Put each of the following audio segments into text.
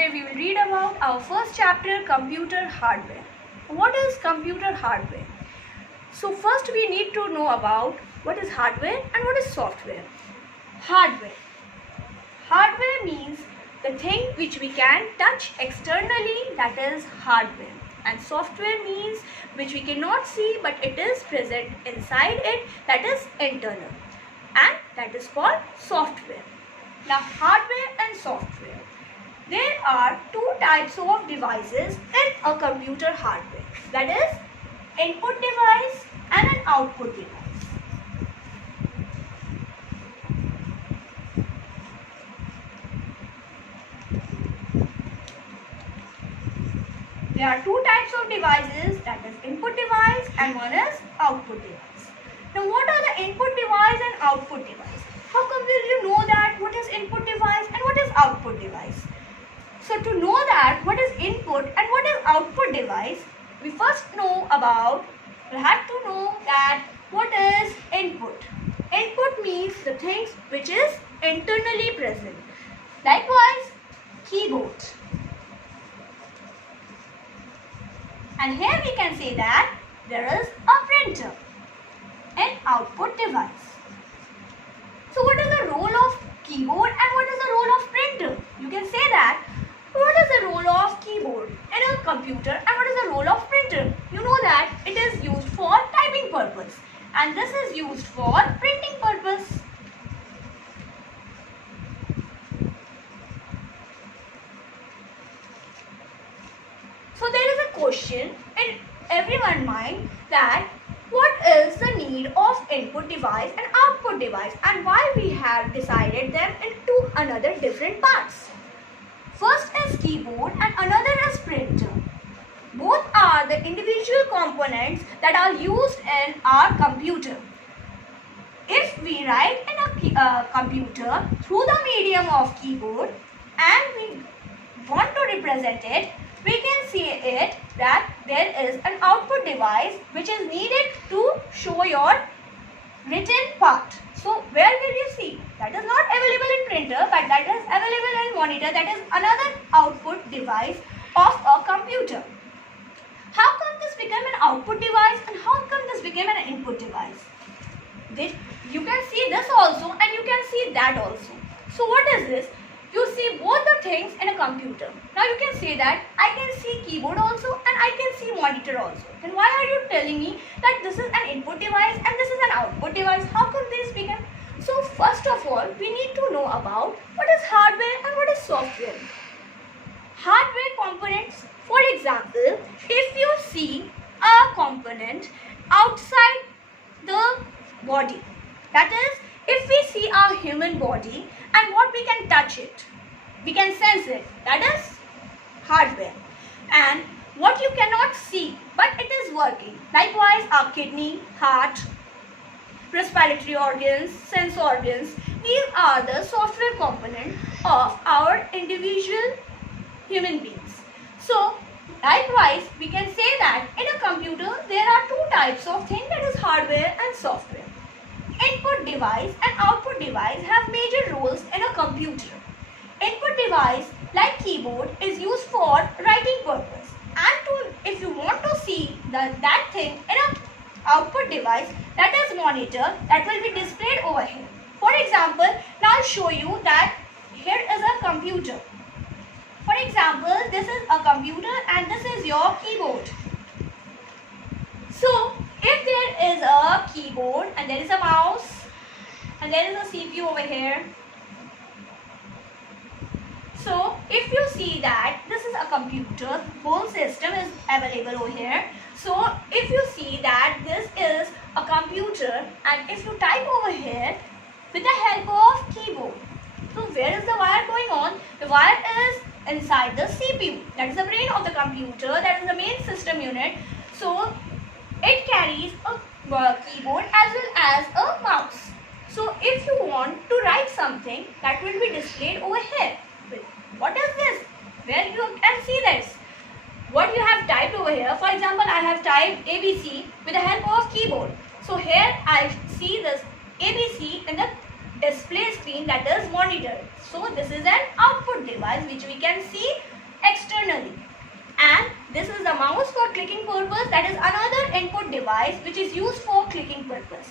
today we will read about our first chapter, computer hardware. What is computer hardware? So first we need to know about what is hardware and what is software. Hardware. Hardware means the thing which we can touch externally, that is hardware. And software means which we cannot see but it is present inside it, that is internal. And that is called software. Now hardware and software. There are two types of devices in a computer hardware, that is input device and an output device. There are two types of devices, that is input device and one is output device. Now what are the input device and output device? How come will you know that what is input device and what is output device? So to know that what is input and what is output device, we first have to know that what is input. Input means the things which is internally present. Likewise, keyboard. And here we can say that there is a printer, an output device. So what is the role of keyboard and what is the role of printer? You can say that what is the role of keyboard in a computer and what is the role of printer? You know that it is used for typing purpose and this is used for printing purpose. So there is a question in everyone's mind that what is the need of input device and output device and why we have divided them into another different parts. First is keyboard and another is printer. Both are the individual components that are used in our computer. If we write in a computer through the medium of keyboard and we want to represent it, we can see it that there is an output device which is needed to show your written part. So where will you see? That is not available in printer but that is available in monitor, that is another output device of a computer. How come this became an output device and how come this became an input device? You can see this also and you can see that also. So what is this? You see both the things in a computer. Now you can say that I can see keyboard also and I can see monitor also. Then why are you telling me that this is an input device and this is an output device? How come this became? So first of all, we need to know about what is hardware and what is software. Hardware components, for example, if you see a component outside the body, that is if we see our human body and what we can touch it, we can sense it, that is hardware. And what you cannot see but it is working, likewise our kidney, heart, respiratory organs, sense organs, these are the software component of our individual human beings. So likewise we can say that in a computer there are two types of things, that is hardware and software. Input device and output device have major roles in a computer. Input device like keyboard is used for writing purpose and if you want to see that thing in an output device, that is monitor, that will be displayed over here. For example, now I'll show you that here is a computer. For example, this is a computer and this is your keyboard. So if there is a keyboard and there is a mouse and there is a CPU over here. So if you see that this is a computer, whole system is available over here. So if you see that this is a computer and if you type over here with the help of keyboard. So where is the wire going on? The wire is inside the CPU. That is the brain of the computer, that is the main system unit. So it carries a keyboard as well as a mouse. So if you want to write something, that will be displayed over here. What is this? Where you can see this? What you have typed over here. For example, I have typed ABC with the help of keyboard. So here I see this ABC in the display screen, that is monitor. So this is an output device which we can see mouse for clicking purpose, that is another input device which is used for clicking purpose.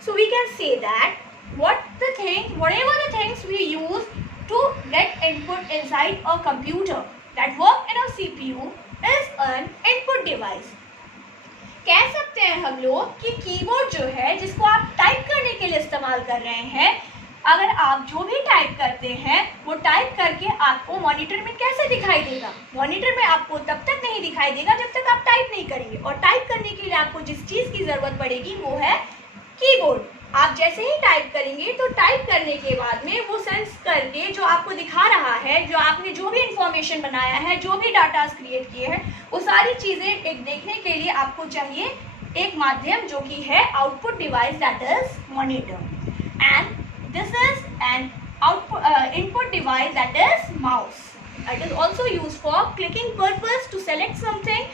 So we can say that whatever the things we use to get input inside a computer that work in a CPU is an input device. कह सकते हैं हम लोग कि keyboard जो है जिसको आप टाइप करने के लिए इस्तेमाल कर रहे हैं, अगर आप जो भी टाइप करते हैं वो टाइप करके आपको मॉनिटर में कैसे दिखाई देगा? मॉनिटर में आपको तब तक नहीं दिखाई देगा जब तक आप टाइप नहीं करेंगे, और टाइप करने के लिए आपको जिस चीज़ की ज़रूरत पड़ेगी वो है कीबोर्ड। आप जैसे ही टाइप करेंगे तो टाइप करने के बाद में वो सेंस करके जो आपको दिखा रहा है, जो आपने जो भी इंफॉर्मेशन बनाया है, जो भी डाटा क्रिएट किए हैं, वो सारी चीज़ें एक देखने के लिए आपको चाहिए एक माध्यम जो कि है output device, that is monitor, and this is an input device, that is mouse. It is also used for clicking purpose to select something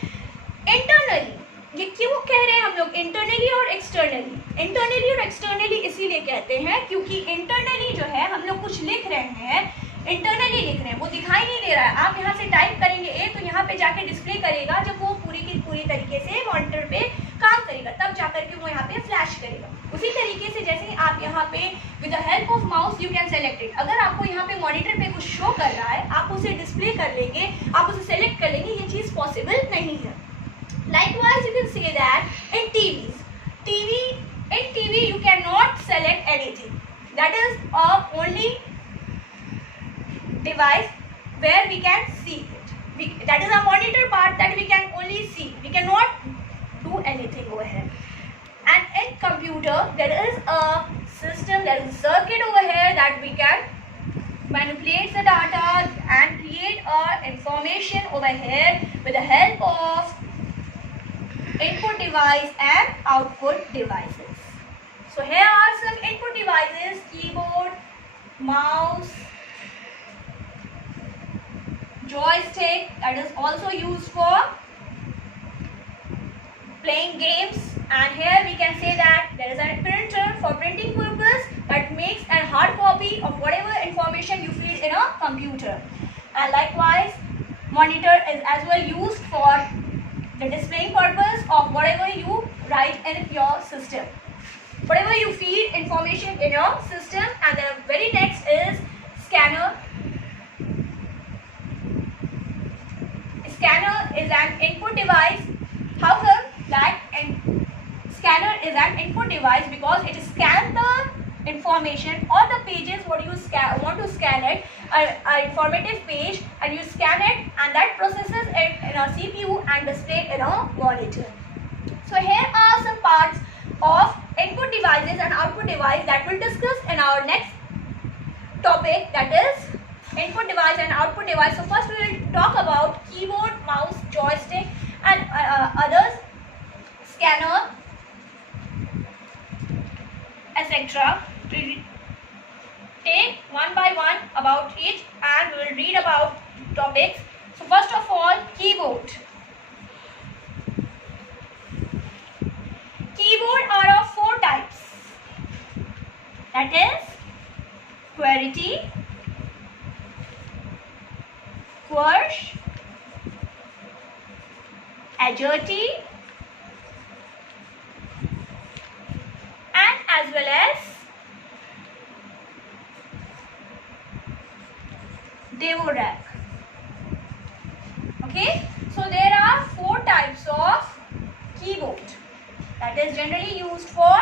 internally. ये क्यों कह रहे हैं हम लोग इंटरनली और एक्सटर्नली? इंटरनली और एक्सटर्नली इसीलिए कहते हैं क्योंकि इंटरनली जो है हम लोग कुछ लिख रहे हैं, इंटरनली लिख रहे हैं, वो दिखाई नहीं दे रहा है। आप यहाँ से टाइप करेंगे ए तो यहाँ पे जाके डिस्प्ले करेगा, जब वो पूरी की पूरी तरीके से मॉनिटर पे काम करेगा तब जाकर के वो यहाँ पे फ्लैश करेगा। उसी तरीके से जैसे ही आप यहाँ पे with the help of mouse you can select it, अगर आपको यहाँ पे मॉनिटर पे कुछ शो कर रहा है आप उसे डिस्प्ले कर लेंगे, आप उसे सेलेक्ट कर लेंगे, ये चीज़ पॉसिबल नहीं है। Likewise, you can say that in TV you cannot select anything. That is only device where we can see it. That is a monitor part that we can only see. We cannot do anything over here. And in computer there is a system, there is a circuit over here that we can manipulate the data and create information over here with the help of input device and output devices. So here are some input devices: keyboard, mouse, joystick, that is also used for playing games, and here we can say that there is a printer for printing purpose that makes a hard copy of whatever information you feed in a computer, and likewise monitor is as well used for the displaying purpose of whatever you write in your system, whatever you feed information in your system. And the very next is scanner. Scanner is an input device. How come that scanner is an input device? Because it scans the information or the pages what you want to scan it, an informative page, and you scan it, and that processes it in a CPU and display in a monitor. So here are some parts of input devices and output device that we'll discuss in our next topic, that is input device and output device. So first we will talk about keyboard, mouse, joystick, and others, scanner, etc. We take one by one about each and we will read about topics. So first of all, keyboard. Keyboard are of four types. That is QWERTY, QWERTY, AGERTY, and as well as Dvorak. Okay, so there are four types of keyboard that is generally used for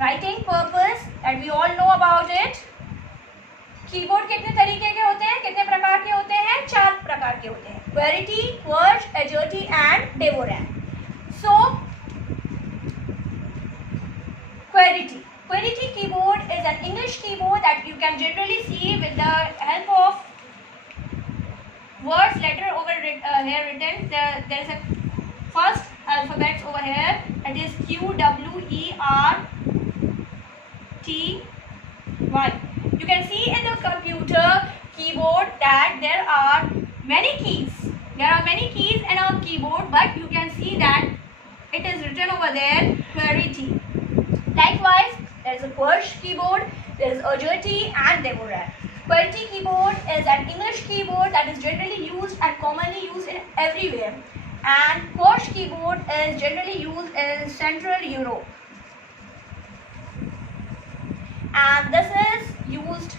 writing purpose, that we all know about it. Keyboard कितने तरीके के होते हैं, कितने प्रकार के होते हैं? 4 प्रकार के होते हैं: QWERTY, QWERTY, AGERTY and Dvorak. So QWERTY keyboard is an English keyboard that you can generally see with the help of words, letter over here written. There is a first alphabet over here, that is Q, W, E, R, T, Y. You can see in the computer keyboard that there are many keys. There are many keys in a keyboard, but you can see that it is written over there QWERTY. Likewise, there is a QWERTY keyboard, there is AGERTY and Dvorak. QWERTY keyboard is an English keyboard that is generally used and commonly used in everywhere. and Porsche keyboard is generally used in Central Europe, and this is used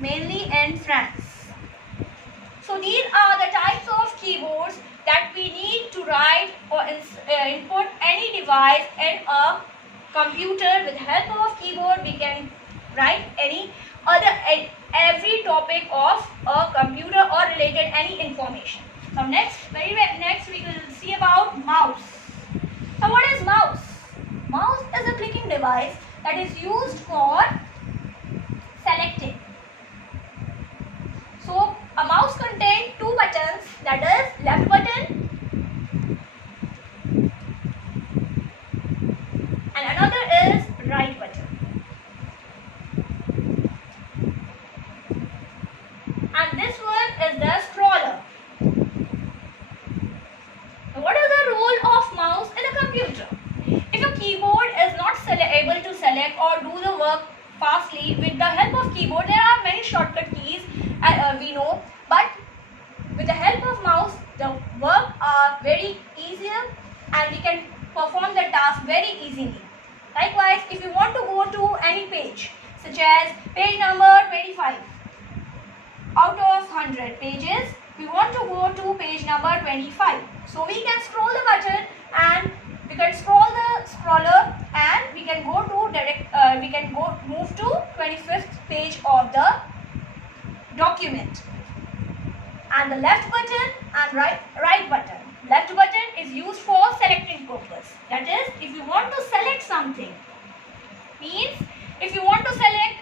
mainly in France. So these are the types of keyboards that we need to write or input any device in a computer. With the help of keyboard we can write every topic of a computer or related any information. So next we will see about mouse. So what is mouse? Mouse is a clicking device that is used for selecting. So a mouse contains two buttons, that is left button and another is right button. And this one is the scroller. Now, what is the role of mouse in a computer? If a keyboard is not able to select or do the work fastly, with the help of keyboard there are many shortcut keys we know, but with the help of mouse the work are very easier and we can perform the task very easily. Likewise, if you want to go to any page such as page number 25 out of 100 pages, we want to go to page number 25, so we can scroll the button and we can scroll the scroller and we can go to move to 25th page of the document. And the left button and right button. Left button is used for selecting purpose. That is, if you want to select something, means if you want to select,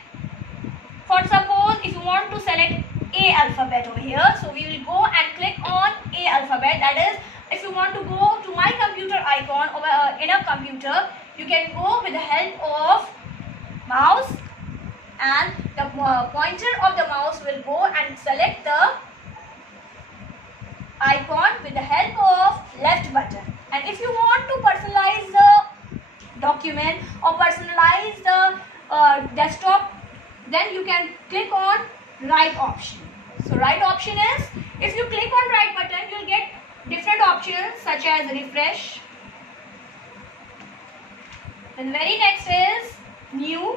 for suppose if you want to select A alphabet over here, so we will go and click on A alphabet. That is, if you want to go to my computer icon over in a computer, you can go with the help of mouse and the pointer of the mouse will go and select the icon with the help of left button. And if you want to personalize the document or personalize the desktop, then you can click on right option. So right option is, if you click on right button, you will get different options such as refresh. Then very next is new,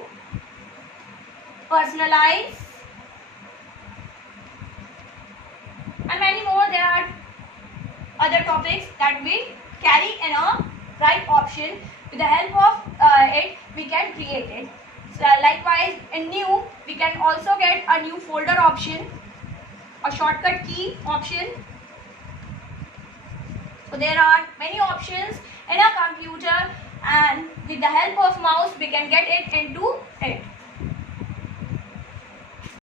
personalize, and many more. There are other topics that we carry in a right option. With the help of it, we can create it. So likewise, in new, we can also get a new folder option, a shortcut key option. So there are many options in a computer, and with the help of mouse, we can get it into it.